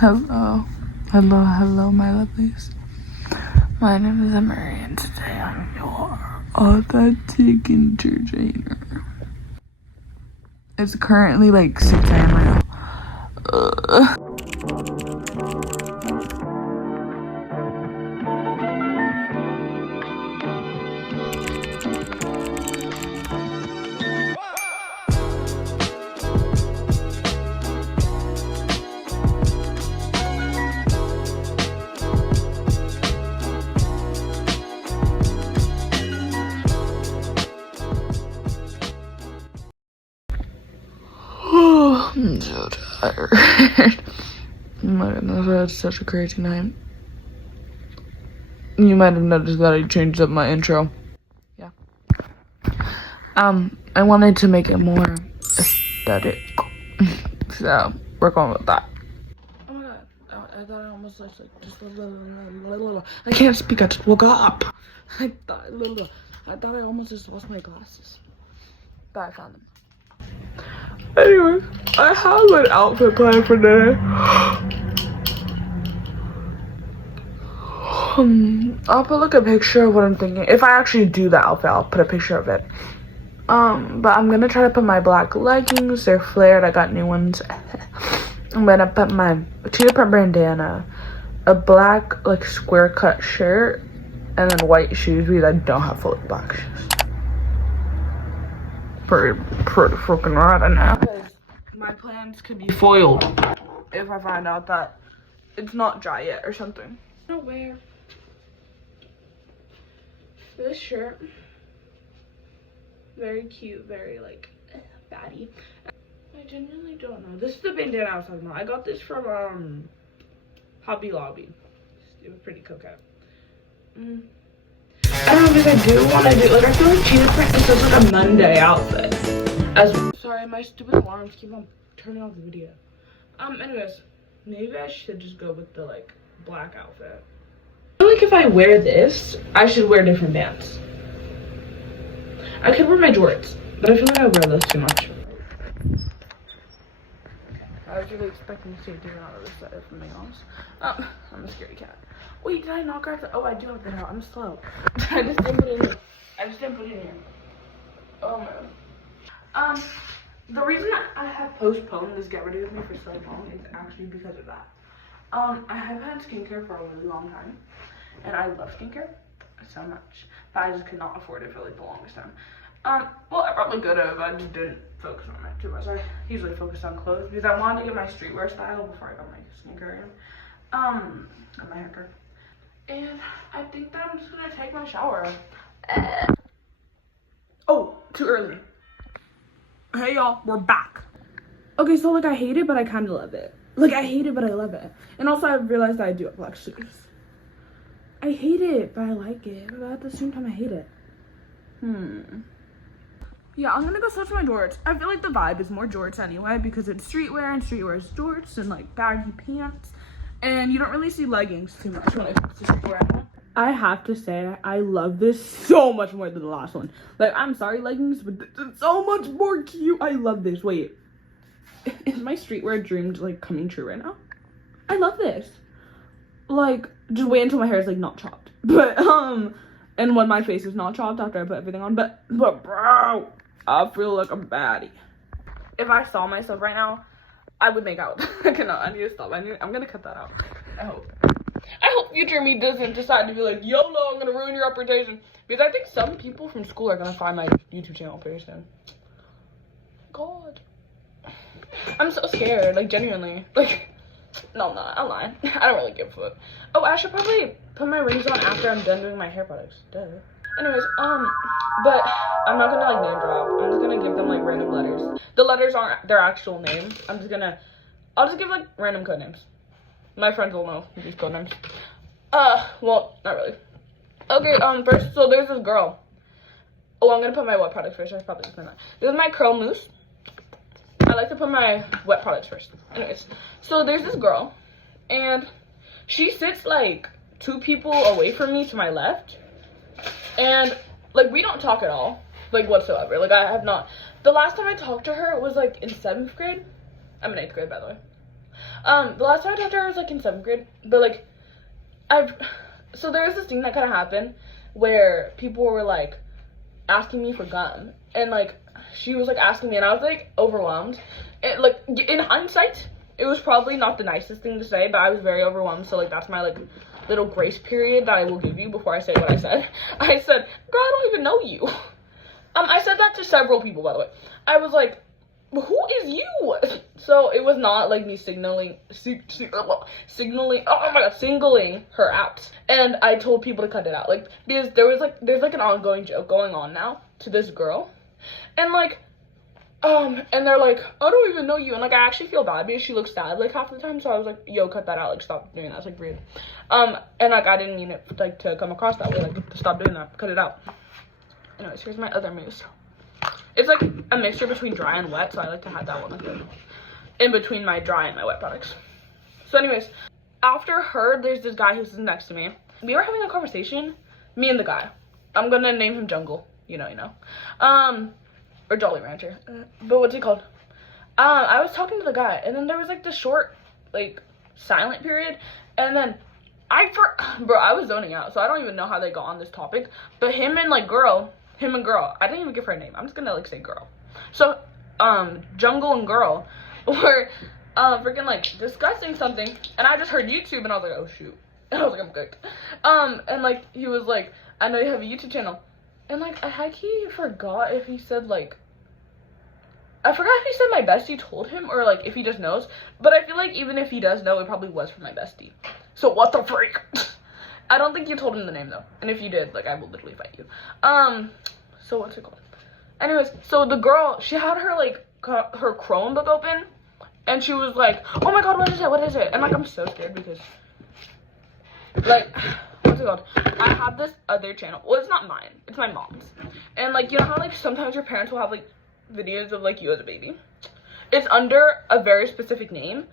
Hello, hello, my lovelies. My name is Emery, and today I'm your authentic entertainer. It's currently like 6 a.m. right now. I'm so tired. Oh my goodness, I had such a crazy night. You might have noticed that I changed up my intro. Yeah. I wanted to make it more aesthetic. So, we're going with that. Oh my god, I thought I almost like just a little. I can't speak, I just woke up. I thought I almost just lost my glasses. But I found them. Anyway, I have an outfit planned for today. I'll put like a picture of what I'm thinking. If I actually do the outfit, I'll put a picture of it. But I'm gonna try to put my black leggings. They're flared. I got new ones. I'm gonna put my 2 different bandana, a black like square cut shirt, and then white shoes because I don't have fully black shoes. Pretty freaking right now. Because my plans could be foiled if I find out that it's not dry yet or something. I'm gonna wear this shirt. Very cute, very like baddie. I genuinely don't know. This is the bandana I was talking about. I got this from Hobby Lobby. It was pretty coquette. I don't know because I do want to do like I feel like Cheetah Print is just like a Monday outfit. Sorry, my stupid alarms keep on turning off the video. Anyways, maybe I should just go with the like black outfit. I feel like if I wear this, I should wear different bands. I could wear my jorts, but I feel like I wear those too much. I was really expecting to see it doing all of this stuff from my arms. I'm a scaredy cat. Wait, did I not grab the? Oh, I do have the hair. I'm slow. I just didn't put it in here. Oh man. The reason I have postponed this get ready with me for so long is actually because of that. I have had skincare for a really long time, and I love skincare so much, but I just could not afford it for like the longest time. Well, I probably could have. I just didn't focus on it too much. I usually focus on clothes because I wanted to get my streetwear style before I got my skincare in. And my haircut. And I think that I'm just gonna take my shower. Oh, too early. Hey y'all, we're back. Okay, so like I hate it, but I kind of love it. Like I hate it, but I love it. And also I realized that I do have black shoes. I hate it, but I like it. But at the same time, I hate it. Yeah, I'm gonna go search my jorts. I feel like the vibe is more jorts anyway because it's streetwear and streetwear is jorts and like baggy pants. And you don't really see leggings too much when it comes to streetwear. I have to say, I love this so much more than the last one. Like, I'm sorry, leggings, but this is so much more cute. I love this. Wait, is my streetwear dream like coming true right now? I love this. Like, just wait until my hair is like not chopped. But and when my face is not chopped after I put everything on. But bro, I feel like a baddie. If I saw myself right now, I would make out. I need to stop. I'm gonna cut that out. I hope future me doesn't decide to be like, YOLO, I'm gonna ruin your reputation. Because I think some people from school are gonna find my YouTube channel pretty soon. God. I'm so scared, like genuinely. Like, no, I'm not. I'm lying. I don't really give a fuck. Oh, I should probably put my rings on after I'm done doing my hair products. Duh. Anyways, but I'm not gonna like name drop. I'm just gonna give them like random letters. The letters aren't their actual names. I'll just give like random code names. My friends will know these code names. Well, not really. Okay, first, so there's this girl. Oh, I'm gonna put my wet products first. I should probably explain that. This is my curl mousse. I like to put my wet products first. Anyways, so there's this girl, and she sits like 2 people away from me to my left, and like we don't talk at all, like whatsoever. Like I have not. The last time I talked to her was like in 7th grade. I'm in 8th grade, by the way. The last time I talked to her was like in 7th grade, but like so there was this thing that kind of happened where people were like asking me for gum, and like she was like asking me, and I was like overwhelmed. And like in hindsight, it was probably not the nicest thing to say, but I was very overwhelmed. So like that's my like little grace period that I will give you before I say what I said. I said, girl, I don't even know you. I said that to several people, by the way. I was like, who is you? So it was not like me singling her out. And I told people to cut it out, like, because there's like an ongoing joke going on now to this girl, and like and they're like, I don't even know you, and like I actually feel bad because she looks sad like half the time. So I was like, yo, cut that out, like stop doing that, it's like rude. And like I didn't mean it like to come across that way, like stop doing that, cut it out. Anyways, here's my other mousse. It's like a mixture between dry and wet, so I like to have that one like in between my dry and my wet products. So anyways, after her, there's this guy who's next to me. We were having a conversation, me and the guy. I'm gonna name him Jungle, you know. Or Jolly Rancher. But what's he called? I was talking to the guy, and then there was like this short, like, silent period, and then bro, I was zoning out, so I don't even know how they got on this topic, but him and girl, I didn't even give her a name, I'm just gonna like say girl. So, Jungle and girl were, freaking like discussing something, and I just heard YouTube, and I was like, oh shoot, and I was like, I'm cooked. And like, he was like, I know you have a YouTube channel, and like, I high-key forgot if he said like, I forgot if he said my bestie told him, or like if he just knows, but I feel like even if he does know, it probably was from my bestie. So what the freak? I don't think you told him the name though, and if you did, like I will literally fight you. So what's it called? Anyways, so the girl, she had her like her Chromebook open, and she was like, oh my god, what is it? And like I'm so scared because like, what's it called? I have this other channel. Well, it's not mine, it's my mom's. And like, you know how like sometimes your parents will have like videos of like you as a baby? It's under a very specific name,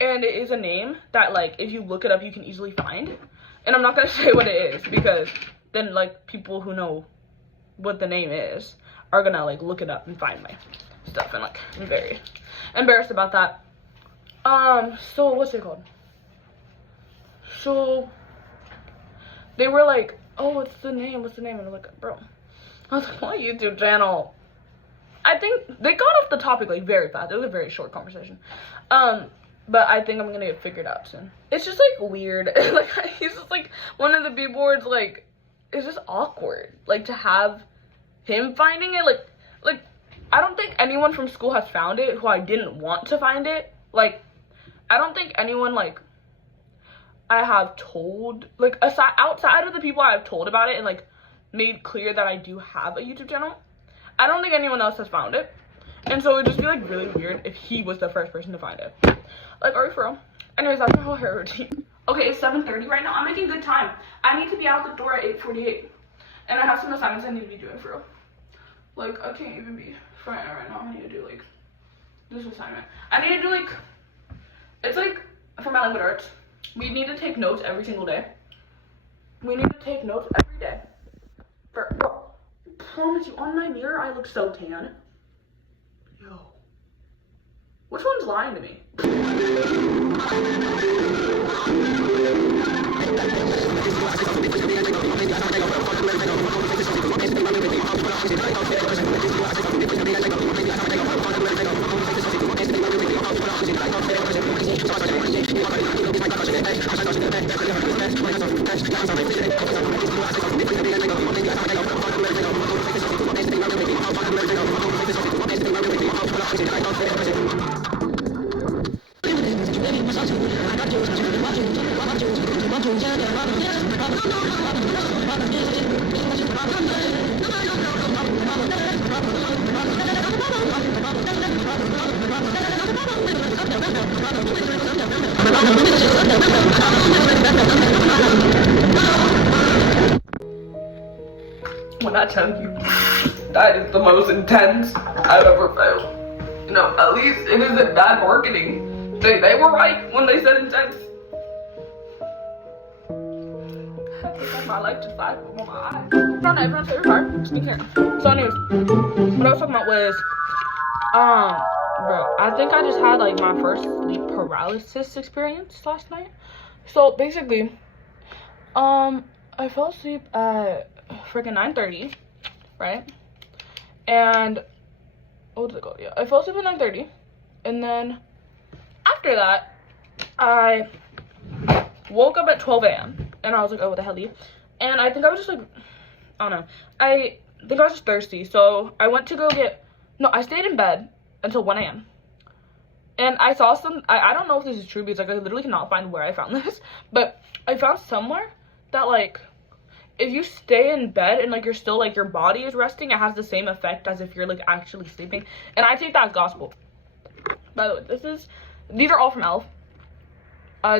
and it is a name that like if you look it up you can easily find. And I'm not gonna say what it is because then like people who know what the name is are gonna like look it up and find my stuff, and like I'm very embarrassed about that. So what's it called? So they were like, oh, what's the name? And I'm like, bro, I was like, what YouTube channel? I think they got off the topic like very fast. It was a very short conversation. But I think I'm gonna get figured out soon. It's just like weird. Like he's just like one of the people where it's like, it's just awkward. Like to have him finding it, like I don't think anyone from school has found it who I didn't want to find it. Like I don't think anyone like I have told, like outside of the people I've told about it and like made clear that I do have a YouTube channel, I don't think anyone else has found it. And so it would just be like really weird if he was the first person to find it. Like, are you for real? Anyways, that's my whole hair routine. Okay, it's 7:30 right now. I'm making good time. I need to be out the door at 8:48. And I have some assignments I need to be doing for real. Like, I can't even be frying right now. I need to do like this assignment. I need to do like, it's like for my language arts. We need to take notes every single day. We need to take notes every day. Bro, I promise you, on my mirror, I look so tan. Yo. Which one's lying to me? When I tell you that is the most intense I've ever felt, you know, at least it isn't bad marketing. They were right when they said intense. I think that's my life just died before my eyes. Not everyone's favorite part, skincare. So anyways, what I was talking about was, Bro, I think I just had like my first sleep paralysis experience last night. So basically, I fell asleep at freaking 9:30, right? And what was it called? Yeah, I fell asleep at 9:30, and then after that, I woke up at 12 a.m. and I was like, oh, what the hell? And I think I was just like, I don't know. I think I was just thirsty, so I went to go get. No, I stayed in bed until 1 a.m. And I saw some, I don't know if this is true because like I literally cannot find where I found this, but I found somewhere that like if you stay in bed and like you're still like your body is resting, it has the same effect as if you're like actually sleeping. And I take that as gospel. By the way, these are all from Elf.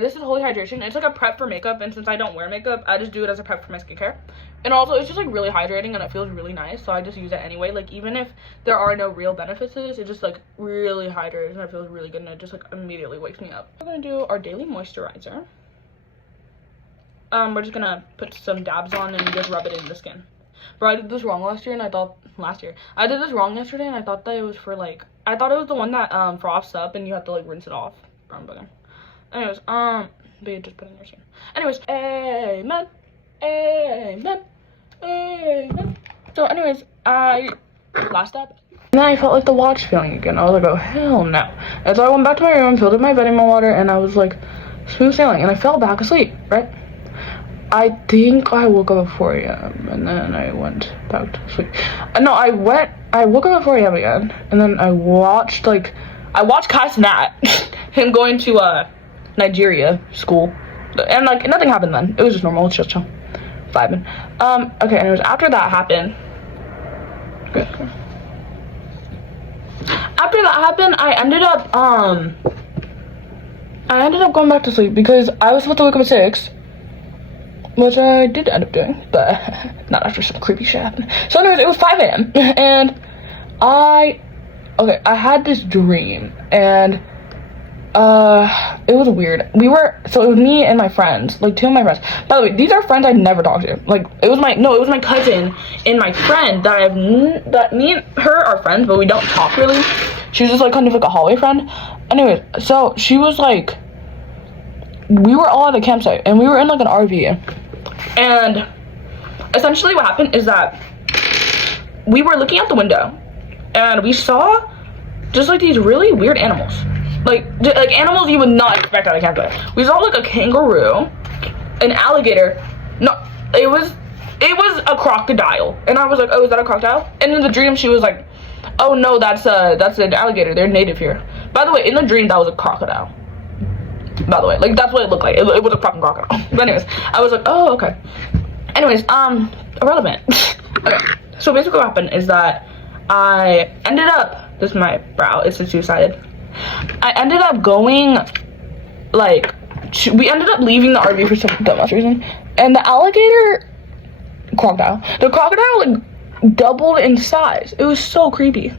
This is Holy Hydration. It's like a prep for makeup, and since I don't wear makeup, I just do it as a prep for my skincare. And also, it's just like really hydrating, and it feels really nice, so I just use it anyway. Like, even if there are no real benefits to this, it just like really hydrates, and it feels really good, and it just like immediately wakes me up. We're gonna do our daily moisturizer. We're just gonna put some dabs on and just rub it in the skin. Bro, I did this wrong last year, and I thought I did this wrong yesterday, and I thought that it was for like, I thought it was the one that froths up, and you have to like rinse it off. Bro, I'm bugging. Anyways, but you just put it in your skin. Anyways, amen, amen, amen. So anyways, last step. And then I felt like the watch feeling again. I was like, oh hell no. And so I went back to my room, filled up my vitamin water, and I was like, smooth sailing. And I fell back asleep, right? I think I woke up at 4 a.m. and then I went back to sleep. No, I woke up at 4 a.m. again, and then I watched Kai Cenat, him going to Nigeria school, and like nothing happened then. It was just normal. It's just chill, vibing. Okay. Anyways, after that happened, I ended up going back to sleep because I was supposed to wake up at 6, which I did end up doing, but not after some creepy shit happened. So anyways, it was 5 a.m. and I had this dream, and it was weird. It was me and my friends, like 2 of my friends. By the way, these are friends I never talked to. Like, it was my cousin and my friend that me and her are friends, but we don't talk really. She was just like kind of like a hallway friend. Anyways, so she was like, we were all at a campsite, and we were in like an RV, and essentially what happened is that we were looking out the window, and we saw just like these really weird animals. Like animals you would not expect at a campsite. We saw like a kangaroo, an alligator. No, it was a crocodile. And I was like, oh, is that a crocodile? And in the dream, she was like, oh no, that's an alligator. They're native here. By the way, in the dream, that was a crocodile. By the way, like that's what it looked like. It was a fucking crocodile. But anyways, I was like, oh, okay. Anyways, irrelevant. Okay, so basically what happened is that I ended up, this is my brow, it's a two-sided. I ended up going, like, we ended up leaving the RV for some dumbass reason, and the crocodile, like, doubled in size. It was so creepy.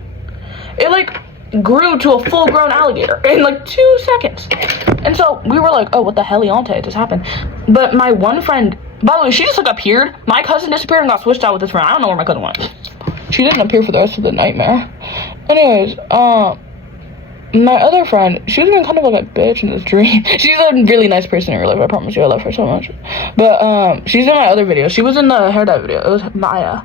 It, like, grew to a full-grown alligator in, like, 2 seconds. And so, we were like, oh, what the heliante just happened? But my one friend, by the way, she just, like, appeared. My cousin disappeared and got switched out with this friend. I don't know where my cousin went. She didn't appear for the rest of the nightmare. Anyways, my other friend, she was being kind of like a bitch in this dream. She's a really nice person in real life, I promise you. I love her so much. But she's in my other video. She was in the hair dye video. It was Maya.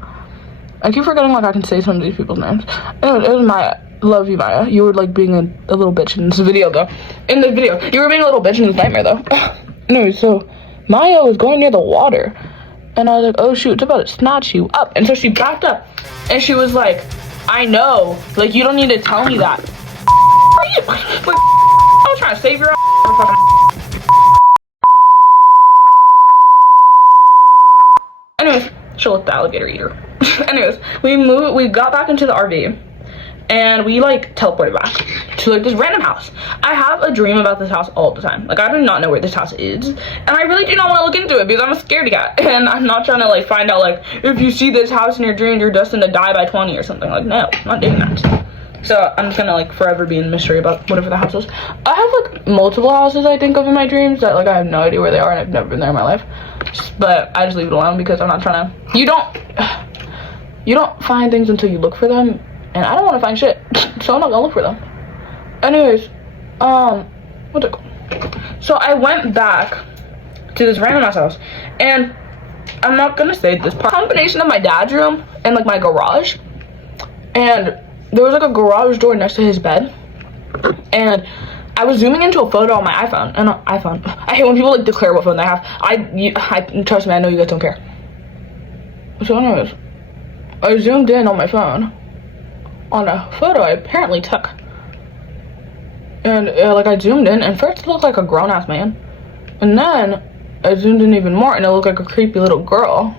I keep forgetting like I can say some of these people's names. Anyway, it was Maya. Love you, Maya. You were like being a little bitch in this video though. In the video, you were being a little bitch in this nightmare though. Anyway, so Maya was going near the water, and I was like, oh shoot, it's about to snatch you up. And so she backed up, and she was like, I know, like you don't need to tell me that. Like, I was trying to save your ass. Anyways, she'll let the alligator eat her. Anyways, we got back into the RV, and we like teleported back to like this random house. I have a dream about this house all the time. Like I do not know where this house is, and I really do not want to look into it because I'm a scaredy cat, and I'm not trying to like find out like if you see this house in your dream you're destined to die by 20 or something. Like no, I'm not doing that. So I'm just gonna like forever be in mystery about whatever the house is. I have like multiple houses I think of in my dreams that like I have no idea where they are, and I've never been there in my life. But I just leave it alone because I'm not trying to. You don't find things until you look for them, and I don't want to find shit, so I'm not gonna look for them. Anyways, what's it called? So I went back to this random ass house, and I'm not gonna say this part. Combination of my dad's room and like my garage, and there was like a garage door next to his bed, and I was zooming into a photo on my iPhone, and I hate when people like declare what phone they have. I trust me, I know you guys don't care. So anyways, I zoomed in on my phone on a photo I apparently took, and like I zoomed in, and first it looked like a grown-ass man, and then I zoomed in even more, and it looked like a creepy little girl.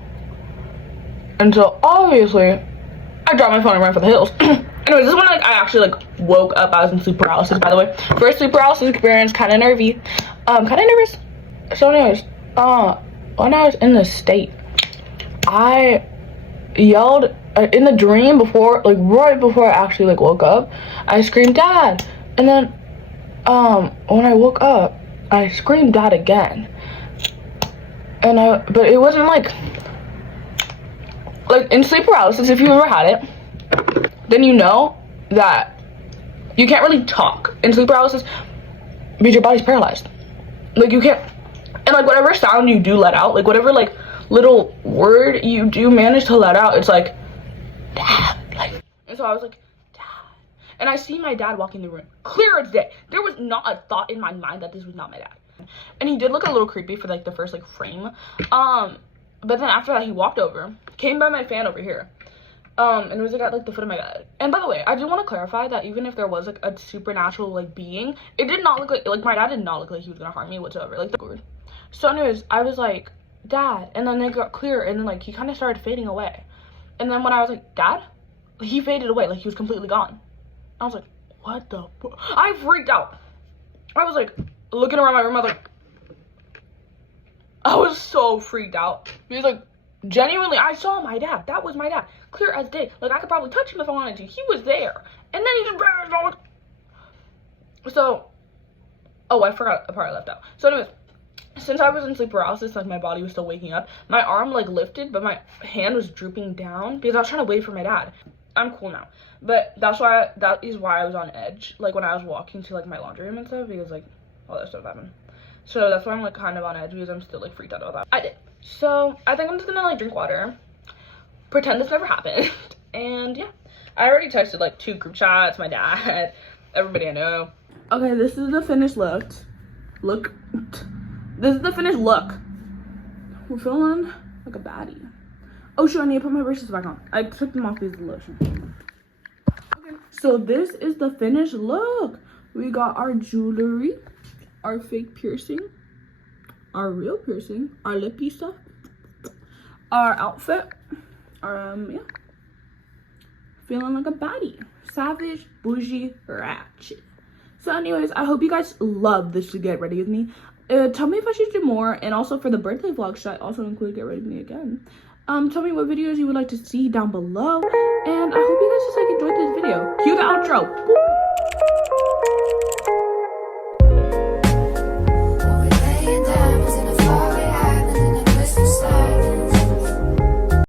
And so obviously I dropped my phone and ran for the hills. Anyways, this is when like I actually like woke up. I was in sleep paralysis, by the way. First sleep paralysis experience, kind of nervy, kind of nervous. So anyways, when I was in this state, I yelled in the dream before, like right before I actually like woke up, I screamed "Dad!" And then when I woke up, I screamed "Dad" again. And but it wasn't like in sleep paralysis, if you ever had it, then you know that you can't really talk in sleep paralysis because your body's paralyzed. Like you can't, and like whatever sound you do let out, like whatever like little word you do manage to let out, it's like "Dad," like. And so I was like "Dad," and I see my dad walking the room, clear as day. There was not a thought in my mind that this was not my dad. And he did look a little creepy for like the first like frame, but then after that he walked over, came by my fan over here, and it was like at like the foot of my bed. And by the way, I do want to clarify that even if there was like a supernatural like being, it did not look like my dad did not look like he was gonna harm me whatsoever. Like so anyways, I was like "Dad," and then it got clear, and then like he kind of started fading away, and then when I was like "Dad," he faded away, like he was completely gone. I was like, what the I freaked out. I was like looking around my room, I was so freaked out. Because like genuinely I saw my dad. That was my dad, clear as day. Like I could probably touch him if I wanted to. He was there. And then he just vanished. So I forgot a part I left out. So anyways, since I was in sleep paralysis, like my body was still waking up, my arm like lifted, but my hand was drooping down because I was trying to wait for my dad. I'm cool now, but that is why I was on edge, like when I was walking to like my laundry room and stuff, because like all that stuff happened. So that's why I'm like kind of on edge, because I'm still like freaked out about that. I did. So I think I'm just gonna like drink water, pretend this never happened, and yeah. I already texted like 2 group chats, my dad, everybody I know. Okay, this is the finished look. This is the finished look. We're feeling like a baddie. Oh sure, I need to put my braces back on. I took them off because of the lotion. Okay, so this is the finished look. We got our jewelry, our fake piercing, our real piercing, our lippy stuff, our outfit, yeah. Feeling like a baddie. Savage, bougie, ratchet. So anyways, I hope you guys love this to get ready with me. Tell me if I should do more, and also for the birthday vlog, should I also include get ready with me again? Tell me what videos you would like to see down below, and I hope you guys just like enjoyed this video. Cue the outro. Boop.